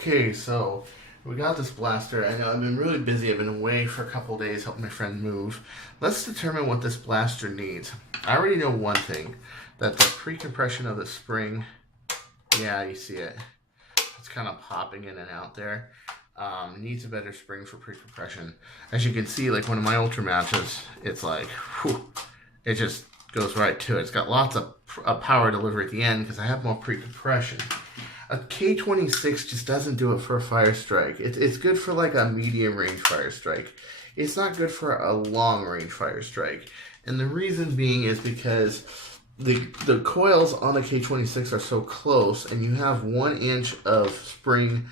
Okay, so we got this blaster. I know I've been really busy. I've been away for a couple days helping my friend move. Let's determine what this blaster needs. I already know one thing, that the pre-compression of the spring, yeah, you see it. It's kind of popping in and out there. Needs a better spring for pre-compression. As you can see, like one of my ultra matches, it's like, whew, it just goes right to it. It's got lots of power delivery at the end because I have more pre-compression. A K26 just doesn't do it for a Firestrike. It's good for like a medium range Firestrike. It's not good for a long range Firestrike. And the reason being is because the coils on a K26 are so close, and you have 1 inch of spring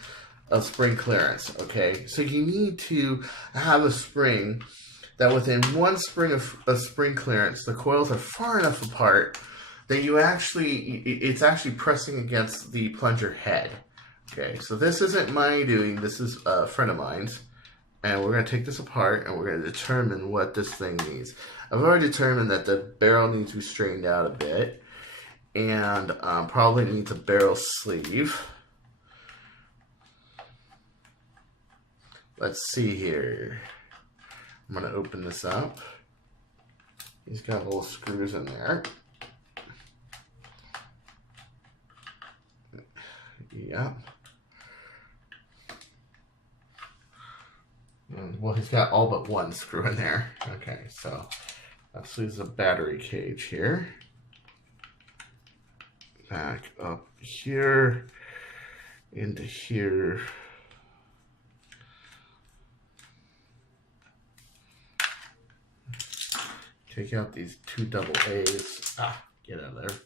clearance. Okay, so you need to have a spring that within 1 spring of spring clearance, the coils are far enough apart that it's actually pressing against the plunger head. Okay, so this isn't my doing, this is a friend of mine's. And we're going to take this apart and we're going to determine what this thing needs. I've already determined that the barrel needs to be straightened out a bit. And probably needs a barrel sleeve. Let's see here. I'm going to open this up. He's got little screws in there. Yeah. Well, he's got all but 1 screw in there. Okay, so let's use the battery cage here. Back up here, into here. Take out these 2 double A's. Get out of there.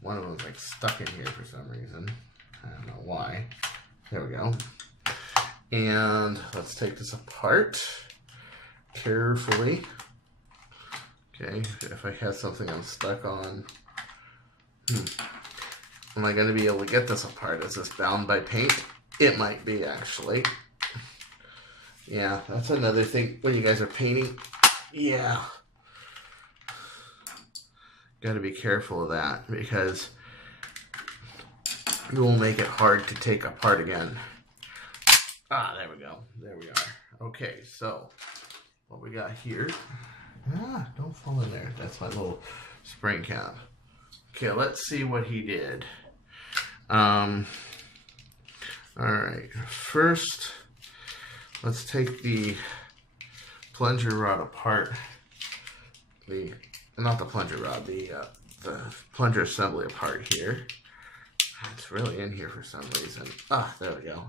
One of them's like stuck in here for some reason. I don't know why. There we go. And let's take this apart carefully. Okay, if I have something I'm stuck on. Am I going to be able to get this apart? Is this bound by paint? It might be, actually. Yeah, that's another thing when you guys are painting. Yeah. Got to be careful of that because it will make it hard to take apart again. There we go. There we are. Okay, so what we got here. Don't fall in there. That's my little spring cap. Okay, let's see what he did. Alright, first let's take the plunger rod apart. Not the plunger rod, the plunger assembly apart here. It's really in here for some reason. There we go.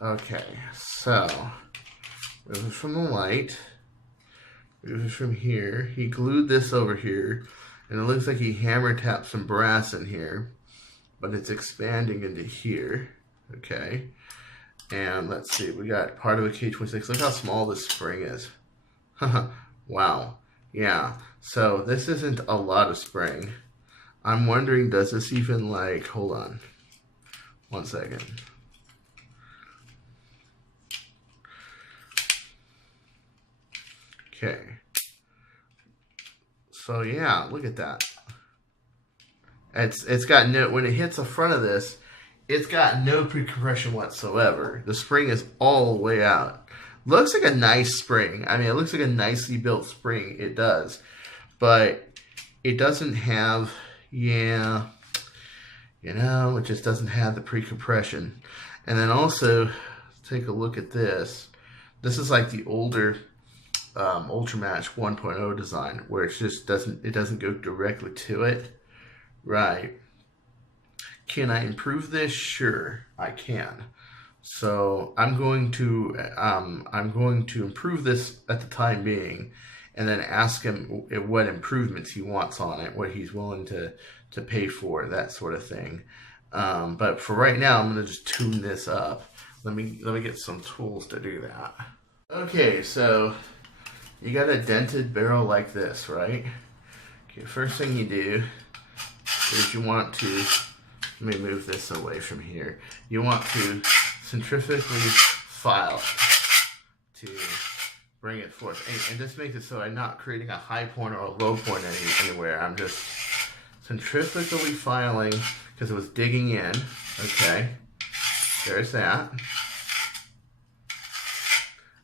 Okay, so this is from the light. This is from here. He glued this over here, and it looks like he hammer tapped some brass in here, but it's expanding into here. Okay, and let's see. We got part of a K26. Look how small this spring is. Wow. Yeah. So this isn't a lot of spring. I'm wondering, does this even like, hold on 1 second. Okay. So yeah, look at that. It's got no, when it hits the front of this, it's got no pre-compression whatsoever. The spring is all the way out. Looks like a nice spring. I mean, it looks like a nicely built spring. It does. But it doesn't have, yeah, you know, it just doesn't have the pre-compression. And then also, take a look at this. This is like the older Ultramatch 1.0 design, where it just doesn't go directly to it. Right. Can I improve this? Sure, I can. So I'm going to improve this at the time being, and then ask him what improvements he wants on it, what he's willing to pay for, that sort of thing. But for right now, I'm going to just tune this up. Let me get some tools to do that. Okay, so you got a dented barrel like this, right? Okay, first thing you do is you want to, let me move this away from here. You want to centrifugally file to bring it forth. And this makes it so I'm not creating a high point or a low point anywhere. I'm just centrifugally filing because it was digging in. Okay. There's that.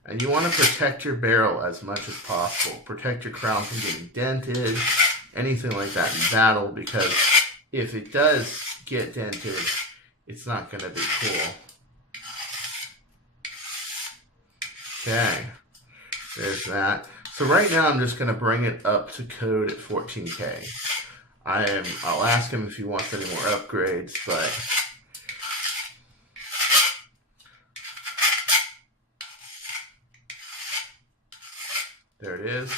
And you want to protect your barrel as much as possible. Protect your crown from getting dented, anything like that in battle, because if it does get dented, it's not going to be cool. Okay, there's that. So right now I'm just going to bring it up to code at 14K. I'll ask him if he wants any more upgrades, but there it is,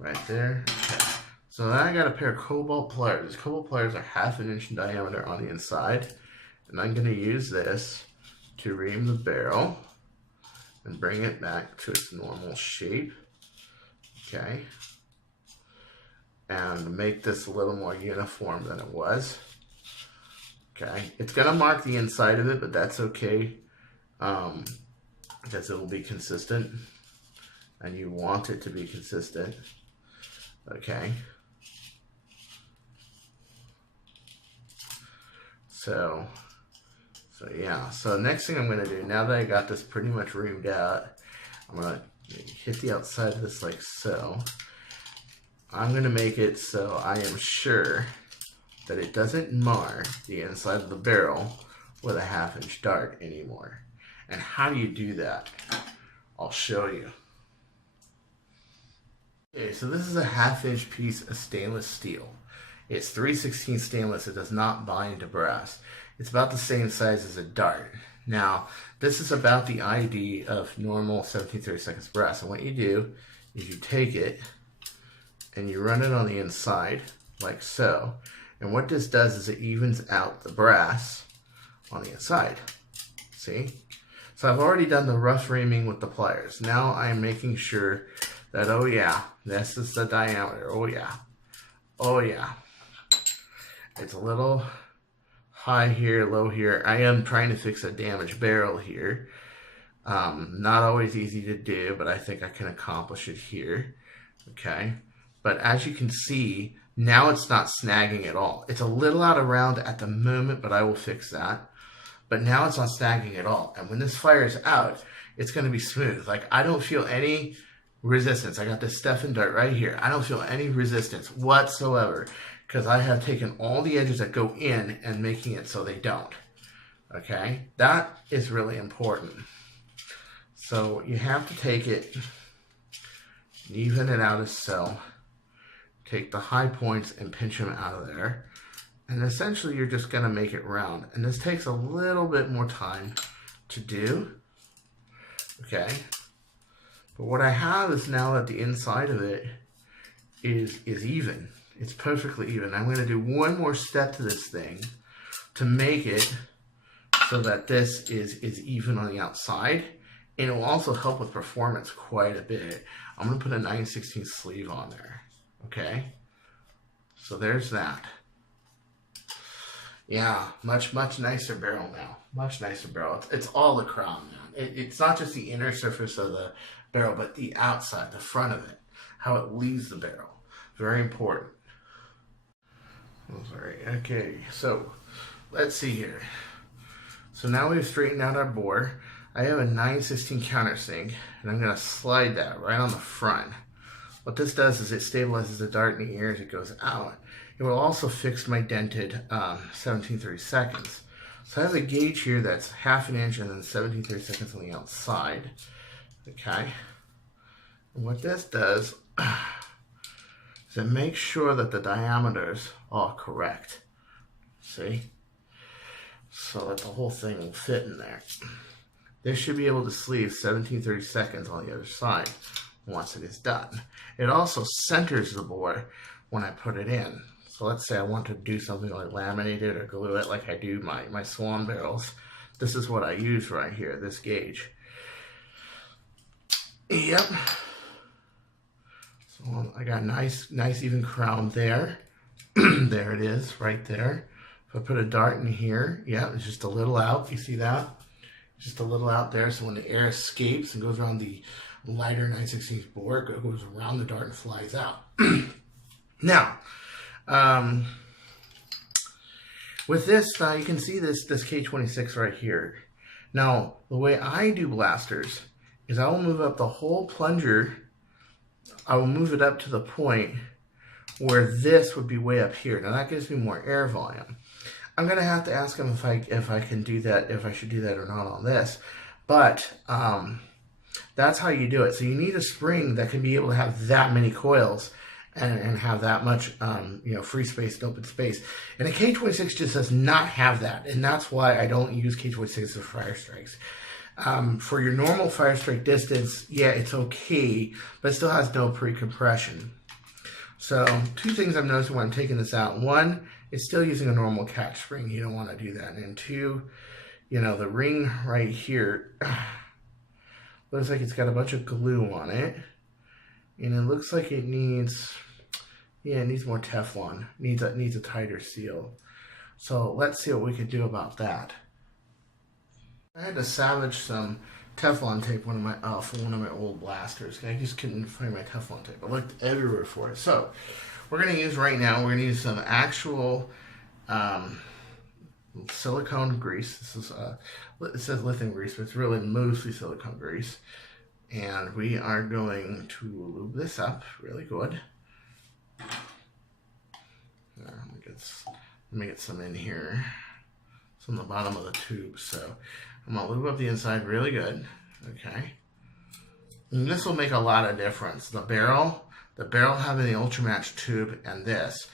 right there. Okay. So then I got a pair of cobalt pliers. These cobalt pliers are 1/2 inch in diameter on the inside, and I'm going to use this to ream the barrel and bring it back to its normal shape. Okay. And make this a little more uniform than it was. Okay. It's going to mark the inside of it, but that's okay, because it will be consistent, and you want it to be consistent. Okay. So yeah. So next thing I'm going to do, now that I got this pretty much reamed out, I'm going to hit the outside of this like so. I'm going to make it so I am sure that it doesn't mar the inside of the barrel with a 1/2 inch dart anymore. And how do you do that? I'll show you. Okay, so this is a 1/2 inch piece of stainless steel. It's 3/16 stainless. It does not bind to brass. It's about the same size as a dart. Now, this is about the ID of normal 17/32 brass. And what you do is you take it and you run it on the inside like so. And what this does is it evens out the brass on the inside. See? So I've already done the rough reaming with the pliers. Now I'm making sure that, oh yeah, this is the diameter. Oh yeah. Oh yeah. It's a little high here, low here. I am trying to fix a damaged barrel here. Not always easy to do, but I think I can accomplish it here. Okay. But as you can see, now it's not snagging at all. It's a little out of round at the moment, but I will fix that. But now it's not snagging at all. And when this fires out, it's going to be smooth. Like, I don't feel any resistance. I got this Stefan dart right here. I don't feel any resistance whatsoever, because I have taken all the edges that go in and making it so they don't. Okay? That is really important. So you have to take it, even it out as so. Take the high points and pinch them out of there. And essentially you're just going to make it round. And this takes a little bit more time to do. Okay. But what I have is now that the inside of it is even. It's perfectly even. I'm going to do one more step to this thing to make it so that this is even on the outside. And it will also help with performance quite a bit. I'm going to put a 9/16 sleeve on there. Okay, so there's that. Yeah, much nicer barrel now. Much nicer barrel. It's all the crown now. It's not just the inner surface of the barrel, but the outside, the front of it, how it leaves the barrel. Very important. Oh, sorry. Okay, so let's see here. So now we've straightened out our bore. I have a 9/16 countersink, and I'm going to slide that right on the front. What this does is it stabilizes the dart in the ear as it goes out. It will also fix my dented 17/32. So I have a gauge here that's 1/2 inch and then 17/32 on the outside. Okay. And what this does is it makes sure that the diameters are correct. See? So that the whole thing will fit in there. This should be able to sleeve 17/32 on the other side once it is done. It also centers the bore when I put it in. So let's say I want to do something like laminate it or glue it like I do my swan barrels. This is what I use right here, this gauge. Yep. So I got nice even crown there. There it is, right there. If I put a dart in here, yeah, it's just a little out. You see that? Just a little out there, so when the air escapes and goes around the lighter 9/16 bore, it goes around the dart and flies out. Now, with this, you can see this K26 right here. Now, the way I do blasters is I will move up the whole plunger. I will move it up to the point where this would be way up here. Now that gives me more air volume. I'm gonna have to ask him if I can do that, if I should do that or not on this. But that's how you do it. So you need a spring that can be able to have that many coils and have that much free space and open space. And a K26 just does not have that, and that's why I don't use K26s for Firestrikes. For your normal Firestrike distance, yeah, it's okay, but it still has no pre-compression. So two things I'm noticing when I'm taking this out. One, it's still using a normal catch spring. You don't want to do that. And two, the ring right here looks like it's got a bunch of glue on it. And it looks like it needs, it needs more Teflon. It needs a tighter seal. So let's see what we could do about that. I had to salvage some Teflon tape for one of my old blasters. I just couldn't find my Teflon tape. I looked everywhere for it. So we're going to use some actual silicone grease. This is it says lithium grease, but it's really mostly silicone grease. And we are going to lube this up really good. Let me get some in here. It's on the bottom of the tube, so I'm going to lube up the inside really good. Okay. And this will make a lot of difference. The barrel having the ultra match tube and this.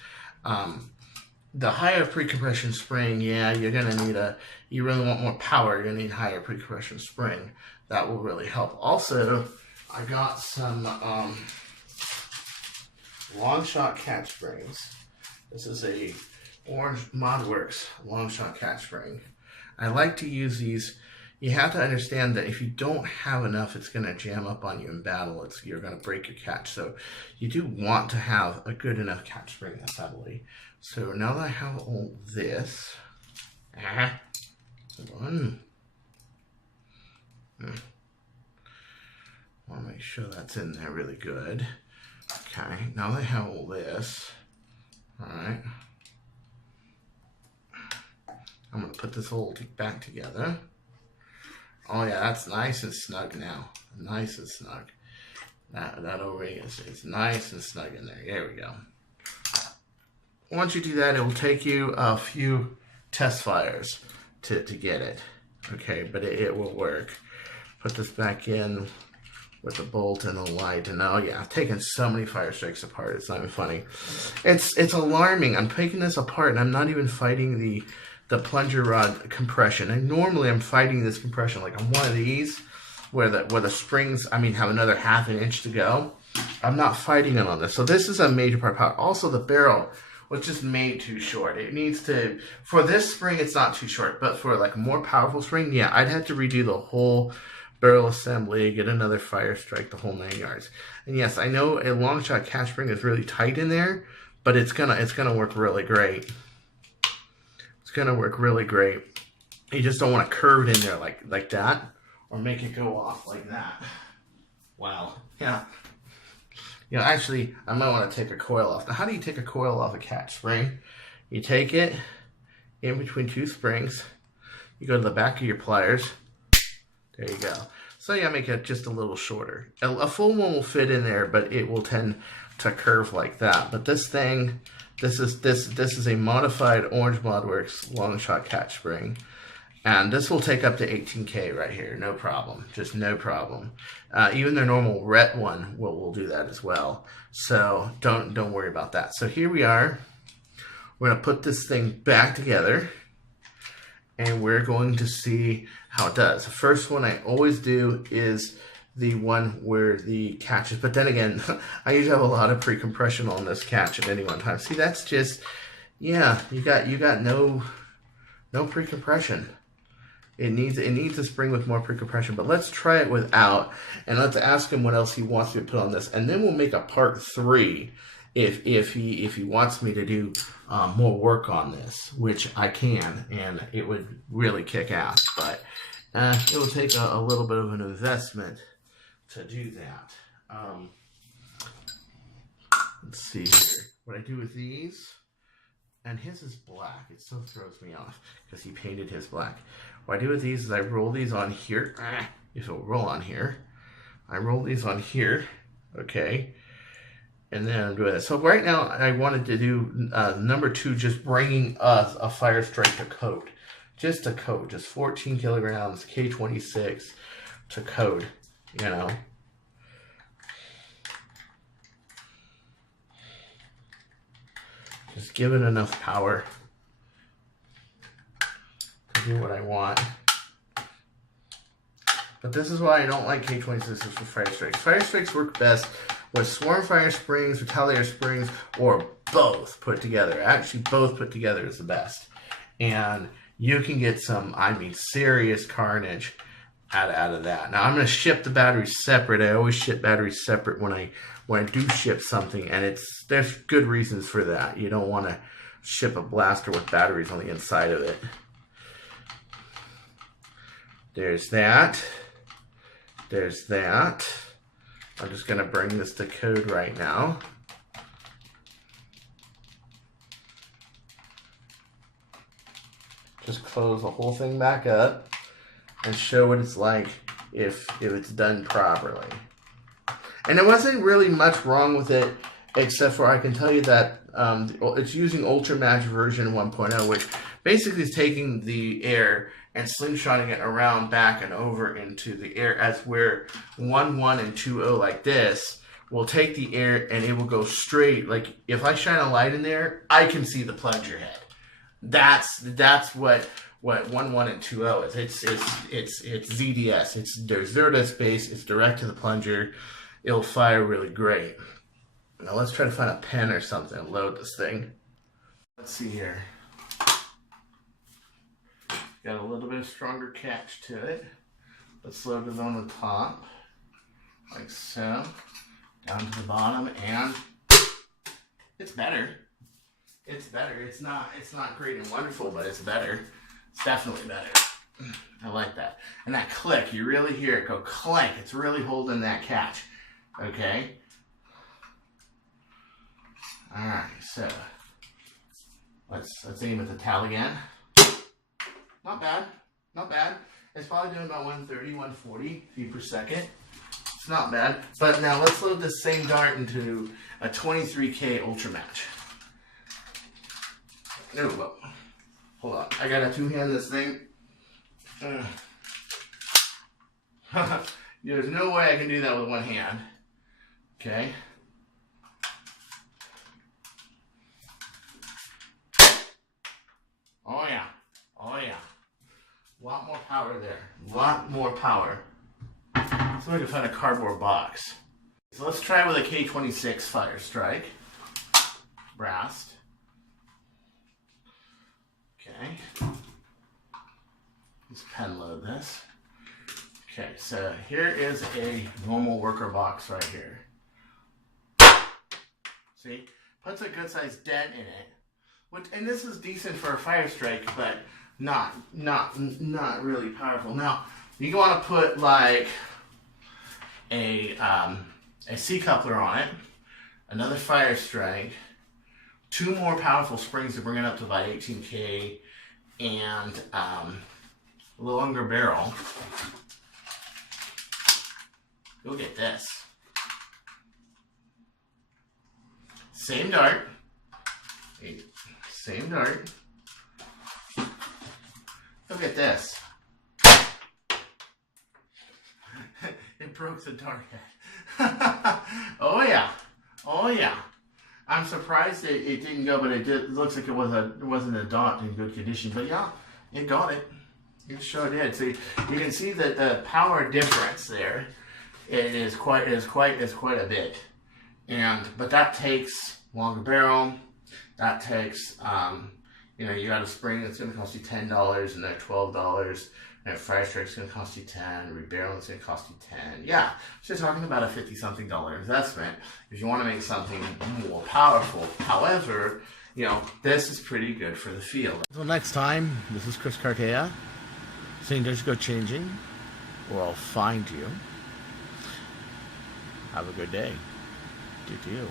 The higher pre-compression spring, yeah, you're going to need you really want more power, you're going to need higher pre-compression spring. That will really help. Also, I got some long shot catch springs. This is a Orange ModWorks long shot catch spring. I like to use these. You have to understand that if you don't have enough, it's going to jam up on you in battle. You're going to break your catch. So you do want to have a good enough catch spring assembly. So now that I have all this, hold on. I want to make sure that's in there really good. Okay, now that I have all this, all right, I'm going to put this all back together. Oh yeah, that's nice and snug now. Nice and snug. That O-ring is nice and snug in there. There we go. Once you do that, it will take you a few test fires to get it. Okay, but it will work. Put this back in with the bolt and the light, and oh yeah, I've taken so many Firestrikes apart. It's not even funny. It's alarming. I'm taking this apart, and I'm not even fighting the plunger rod compression. And normally I'm fighting this compression like on one of these where the springs, have another ½ an inch to go. I'm not fighting it on this. So this is a major part. Also the barrel was just made too short. It needs to, for this spring it's not too short, but for like a more powerful spring, yeah, I'd have to redo the whole barrel assembly, get another Firestrike, the whole 9 yards. And yes, I know a long shot catch spring is really tight in there, but it's gonna work really great. Gonna work really great. You just don't want to curve it in there like that, or make it go off like that. Wow. Yeah. Actually, I might want to take a coil off. Now, how do you take a coil off a catch spring? You take it in between two springs. You go to the back of your pliers. There you go. So yeah, make it just a little shorter. A full one will fit in there, but it will tend to curve like that. But this thing. This is a modified Orange ModWorks long shot catch spring, and this will take up to 18K right here, no problem, just no problem. Even their normal RET one will do that as well. So don't worry about that. So here we are. We're gonna put this thing back together, and we're going to see how it does. The first one I always do is the one where the catch is, but then again, I usually have a lot of pre-compression on this catch at any one time. See, that's just, yeah, you got no pre-compression. It needs a spring with more pre-compression, but let's try it without, and let's ask him what else he wants me to put on this, and then we'll make a part 3 if he wants me to do more work on this, which I can, and it would really kick ass, but it will take a little bit of an investment to do that. Let's see here. What I do with these, and his is black. It still throws me off because he painted his black. What I do with these is I roll these on here. If it'll roll on here. I roll these on here, okay? And then I'm doing it. So right now I wanted to do number 2, just bringing us a Firestrike to coat. Just to coat, just 14 kilograms, K26 to coat, you know. Just give it enough power to do what I want. But this is why I don't like K26s for Firestrikes. Firestrikes work best with Swarm Fire Springs, Retaliator Springs, or both put together. Actually, both put together is the best. And you can get some, I mean, serious carnage out of that. Now, I'm going to ship the batteries separate. I always ship batteries separate when I do ship something, and there's good reasons for that. You don't want to ship a blaster with batteries on the inside of it. There's that. There's that. I'm just going to bring this to code right now. Just close the whole thing back up and show what it's like if it's done properly. And there wasn't really much wrong with it, except for I can tell you that it's using Ultra Match version 1.0, which basically is taking the air and slingshotting it around, back, and over into the air, as where 1.1 and 2.0 like this will take the air and it will go straight. Like if I shine a light in there, I can see the plunger head. That's what 1.1 and 2.0 is. It's ZDS. There's zero to space. It's direct to the plunger. It'll fire really great. Now let's try to find a pen or something and load this thing. Let's see here. Got a little bit of stronger catch to it. Let's load it on the top, like so, down to the bottom, and it's better. It's better. It's not great and wonderful, but it's better. It's definitely better. I like that. And that click, you really hear it go clank. It's really holding that catch. Okay. All right. So let's aim at the tail again. Not bad. Not bad. It's probably doing about 130, 140 feet per second. It's not bad. But now let's load this same dart into a 23K Ultra Match. No, well, hold on. I gotta two-hand this thing. There's no way I can do that with one hand. Okay. Oh yeah. Oh yeah. A lot more power there. A lot more power. So we can find a cardboard box. So let's try with a K26 Firestrike. Brass. Okay. Let's pen load this. Okay, so here is a normal worker box right here. See? Puts a good sized dent in it. And this is decent for a Firestrike, but not really powerful. Now, you want to put like a C-coupler on it, another Firestrike, 2 more powerful springs to bring it up to about 18K, and a longer barrel. You'll get this. Same dart. Same dart. Look at this. It broke the dart head. Oh yeah. Oh yeah. I'm surprised it didn't go, but it looks like it wasn't a dart in good condition. But yeah, it got it. It sure did. So you can see that the power difference there. It is quite a bit. But that takes longer barrel. That takes you got a spring that's gonna cost you $10 and they're $12. And a Firestrike's gonna cost you $10, a rebarrel is gonna cost you $10. Yeah, so you're talking about a $50-something investment if you want to make something more powerful. However, this is pretty good for the field. Until next time, this is Chris Cartaya saying just go changing, or I'll find you. Have a good day. Do you?